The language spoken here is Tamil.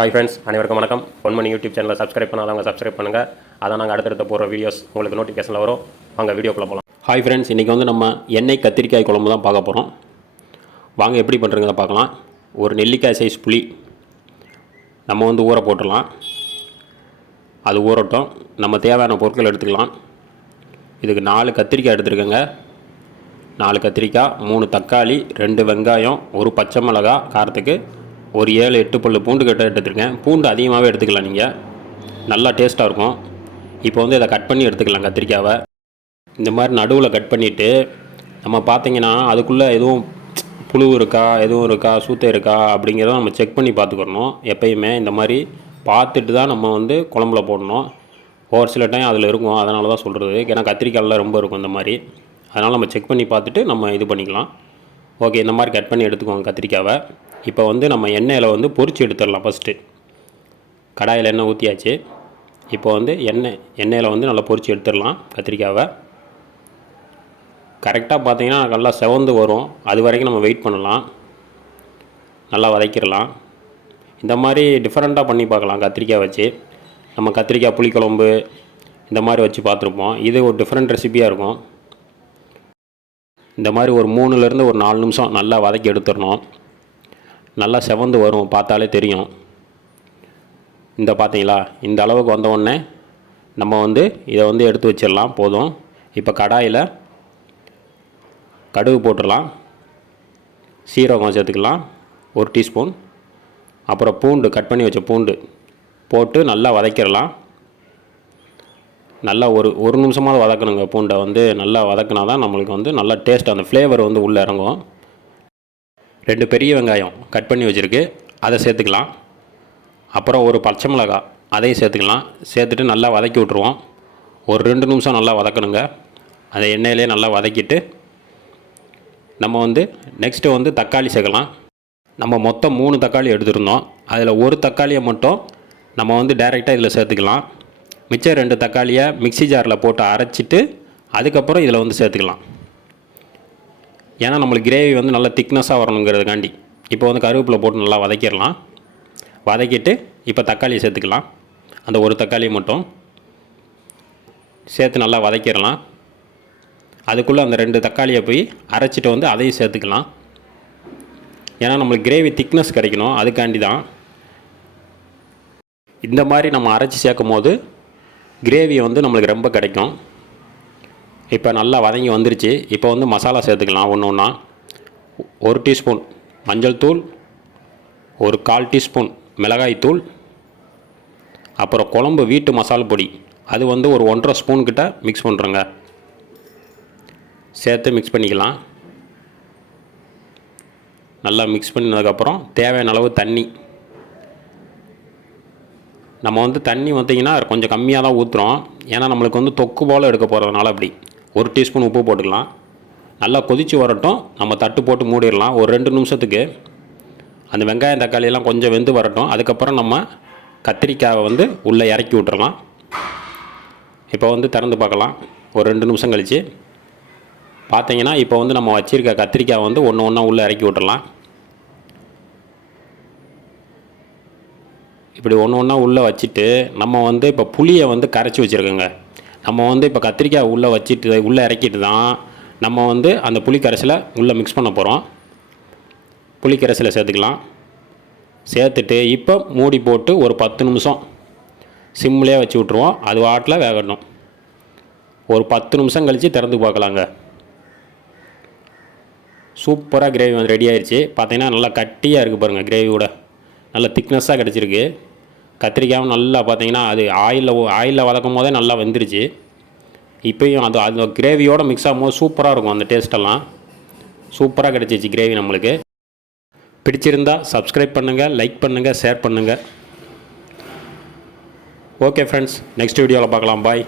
ஹாய் ஃப்ரெண்ட்ஸ் அனைவருக்கும் வணக்கம். பொன்மணி யூடியூப் சேனலை சப்ஸ்கிரைப் பண்ணாதவங்க சப்ஸ்கிரைப் பண்ணுங்கள் அதான் நாங்கள் அடுத்தடுத்த போகிற வீடியோஸ் உங்களுக்கு நோட்டிஃபிகேஷனில் வரும். வாங்க வீடியோக்குள்ளே போகலாம் ஹாய் ஃப்ரெண்ட்ஸ் இன்றைக்கி வந்து நம்ம எண்ணெய் கத்திரிக்காய் குழம்பு தான் பார்க்க போகிறோம் வாங்க எப்படி பண்ணுறதுங்க பார்க்கலாம். ஒரு நெல்லிக்காய் சைஸ் புளி நம்ம வந்து ஊற போட்டுடலாம். அது ஊறட்டும். நம்ம தேவையான பொருட்கள் எடுத்துக்கலாம். இதுக்கு நாலு கத்திரிக்காய் எடுத்துருக்கேங்க. நாலு கத்திரிக்காய் மூணு தக்காளி ரெண்டு வெங்காயம் ஒரு பச்சை மிளகா காரத்துக்கு ஒரு ஏழு எட்டு பல் பூண்டு கட்ட எடுத்துருக்கேன். பூண்டு அதிகமாகவே எடுத்துக்கலாம் நீங்கள் நல்லா டேஸ்ட்டாக இருக்கும். இப்போ வந்து இதை கட் பண்ணி எடுத்துக்கலாம் கத்திரிக்காவை. இந்த மாதிரி நடுவில் கட் பண்ணிவிட்டு நம்ம பார்த்தீங்கன்னா அதுக்குள்ளே எதுவும் புழு இருக்கா எதுவும் இருக்கா சூத்த இருக்கா அப்படிங்கிறத நம்ம செக் பண்ணி பார்த்துக்கணும். எப்பயுமே இந்த மாதிரி பார்த்துட்டு தான் நம்ம வந்து குழம்புல போடணும். ஒரு சில டைம் அதில் இருக்கும். அதனால தான் சொல்கிறது ஏன்னா கத்திரிக்காயில் ரொம்ப இருக்கும் இந்த மாதிரி. அதனால் நம்ம செக் பண்ணி பார்த்துட்டு நம்ம இது பண்ணிக்கலாம். ஓகே இந்த மாதிரி கட் பண்ணி எடுத்துக்கோங்க கத்திரிக்காவை. இப்போ வந்து நம்ம எண்ணெயில் வந்து பொறிச்சு எடுத்துடலாம் ஃபஸ்ட்டு கடாயில் எண்ணெய் ஊற்றியாச்சு இப்போ வந்து எண்ணெய் எண்ணெயில் வந்து நல்லா பொறிச்சு எடுத்துடலாம் கத்திரிக்காவை. கரெக்டாக பார்த்தீங்கன்னா நல்லா செவந்து வரும். அது வரைக்கும் நம்ம வெயிட் பண்ணலாம். நல்லா வதக்கிடலாம். இந்த மாதிரி டிஃப்ரெண்ட்டாக பண்ணி பார்க்கலாம் கத்திரிக்காய் வச்சு. நம்ம கத்திரிக்காய் புளிக்குழம்பு இந்த மாதிரி வச்சு பார்த்துருப்போம். இது ஒரு டிஃப்ரெண்ட் ரெசிபியாக இருக்கும். இந்த மாதிரி ஒரு மூணுலேருந்து ஒரு நாலு நிமிஷம் நல்லா வதக்கி எடுத்துடணும். நல்லா செவந்து வரும் பார்த்தாலே தெரியும். இந்த பார்த்தீங்களா? இந்த அளவுக்கு வந்தவுடனே நம்ம வந்து இதை வந்து எடுத்து வச்சிடலாம் போதும். இப்போ கடாயில் கடுகு போட்டுடலாம். சீரகம் சேர்த்துக்கலாம் ஒரு டீஸ்பூன். அப்புறம் பூண்டு கட் பண்ணி வச்ச பூண்டு போட்டு நல்லா வதக்கிடலாம். நல்லா ஒரு ஒரு நிமிஷமாவது வதக்கணுங்க பூண்டை வந்து. நல்லா வதக்கினா தான் நம்மளுக்கு வந்து நல்லா டேஸ்ட் அந்த ஃப்ளேவர் வந்து உள்ளே இறங்கும். ரெண்டு பெரிய வெங்காயம் கட் பண்ணி வச்சுருக்கு. அதை சேர்த்துக்கலாம். அப்புறம் ஒரு பச்சை மிளகாய் அதையும் சேர்த்துக்கலாம். சேர்த்துட்டு நல்லா வதக்கி விட்ருவோம் ஒரு ரெண்டு நிமிஷம் நல்லா வதக்கணுங்க. அதை எண்ணெயிலே நல்லா வதக்கிட்டு நம்ம வந்து நெக்ஸ்ட்டு வந்து தக்காளி சேர்க்கலாம். நம்ம மொத்தம் மூணு தக்காளி எடுத்துருந்தோம். அதில் ஒரு தக்காளியை மட்டும் நம்ம வந்து டைரெக்டாக இதில் சேர்த்துக்கலாம். மிச்சம் ரெண்டு தக்காளியை மிக்ஸி ஜாரில் போட்டு அரைச்சிட்டு அதுக்கப்புறம் இதில் வந்து சேர்த்துக்கலாம். ஏன்னா நம்மளுக்கு கிரேவி வந்து நல்லா திக்னஸாக வரணுங்கிறதுக்காண்டி. இப்போ வந்து கருவேப்பிலை போட்டு நல்லா வதக்கிடலாம். வதக்கிட்டு இப்போ தக்காளியை சேர்த்துக்கலாம். அந்த ஒரு தக்காளியை மட்டும் சேர்த்து நல்லா வதக்கிடலாம். அதுக்குள்ளே அந்த ரெண்டு தக்காளியை போய் அரைச்சிட்டு வந்து அதையும் சேர்த்துக்கலாம். ஏன்னா நம்மளுக்கு கிரேவி திக்னஸ் கிடைக்கணும். அதுக்காண்டி தான் இந்த மாதிரி நம்ம அரைச்சி சேர்க்கும் போது கிரேவி வந்து நம்மளுக்கு ரொம்ப கிடைக்கும். இப்போ நல்லா வதங்கி வந்துருச்சு. இப்போ வந்து மசாலா சேர்த்துக்கலாம். ஒன்று ஒன்றா. ஒரு டீஸ்பூன் மஞ்சள் தூள். ஒரு கால் டீஸ்பூன் மிளகாய் தூள். அப்புறம் குழம்பு வீட்டு மசால் பொடி. அது வந்து ஒரு ஒன்றரை ஸ்பூன் கிட்ட மிக்ஸ் பண்ணுறோங்க சேர்த்து மிக்ஸ் பண்ணிக்கலாம். நல்லா மிக்ஸ் பண்ணதுக்கப்புறம் தேவையான அளவு தண்ணி. நம்ம வந்து தண்ணி வற்றிங்கன்னா கொஞ்சம் கம்மியாக தான் ஊற்றுறோம் ஏன்னா நம்மளுக்கு வந்து தொக்கு போல் எடுக்க போகிறதுனால அப்படி. ஒரு டீஸ்பூன் உப்பு போட்டுக்கலாம். நல்லா கொதித்து வரட்டும். நம்ம தட்டு போட்டு மூடிடலாம். ஒரு ரெண்டு நிமிஷத்துக்கு. அந்த வெங்காயம் தக்காளியெல்லாம் கொஞ்சம் வெந்து வரட்டும். அதுக்கப்புறம் நம்ம கத்திரிக்காயை வந்து உள்ளே இறக்கி விட்டுறலாம். இப்போ வந்து திறந்து பார்க்கலாம். ஒரு ரெண்டு நிமிஷம் கழித்து பார்த்தீங்கன்னா இப்போ வந்து நம்ம வச்சுருக்க கத்திரிக்காய் வந்து ஒன்று ஒன்றா உள்ளே இறக்கி விட்டுறலாம். இப்படி ஒன்று ஒன்றா உள்ளே வச்சுட்டு நம்ம வந்து இப்போ புளியை வந்து கரைச்சி வச்சுருக்கோங்க. நம்ம வந்து இப்போ கத்திரிக்காய் உள்ளே வச்சுட்டு உள்ளே இறக்கிட்டு தான் நம்ம வந்து அந்த புளி உள்ளே மிக்ஸ் பண்ண போகிறோம் புளி சேர்த்துக்கலாம். சேர்த்துட்டு இப்போ மூடி போட்டு ஒரு பத்து நிமிஷம் சிம்லேயே வச்சு விட்ருவோம் அது வாட்டில் வேகணும் ஒரு பத்து நிமிஷம் கழித்து திறந்து பார்க்கலாங்க. சூப்பராக கிரேவி வந்து ரெடி ஆயிடுச்சு பார்த்தீங்கன்னா நல்லா கட்டியாக இருக்குது பாருங்கள் கிரேவியோட நல்ல திக்னஸ்ஸாக கிடச்சிருக்கு. கத்திரிக்காயும் நல்லா பார்த்தீங்கன்னா அது ஆயிலில் ஆயிலில் வதக்கும் போதே நல்லா வெந்துருச்சு. இப்போயும் அது அந்த கிரேவியோடு மிக்ஸ் ஆகும்போது சூப்பராக இருக்கும் அந்த டேஸ்ட்டெல்லாம் சூப்பராக கிடச்சிச்சு கிரேவி நம்மளுக்கு. பிடிச்சிருந்தா சப்ஸ்கிரைப் பண்ணுங்கள் லைக் பண்ணுங்கள் ஷேர் பண்ணுங்கள் ஓகே ஃப்ரெண்ட்ஸ் நெக்ஸ்ட் வீடியோவில் பார்க்கலாம். பாய்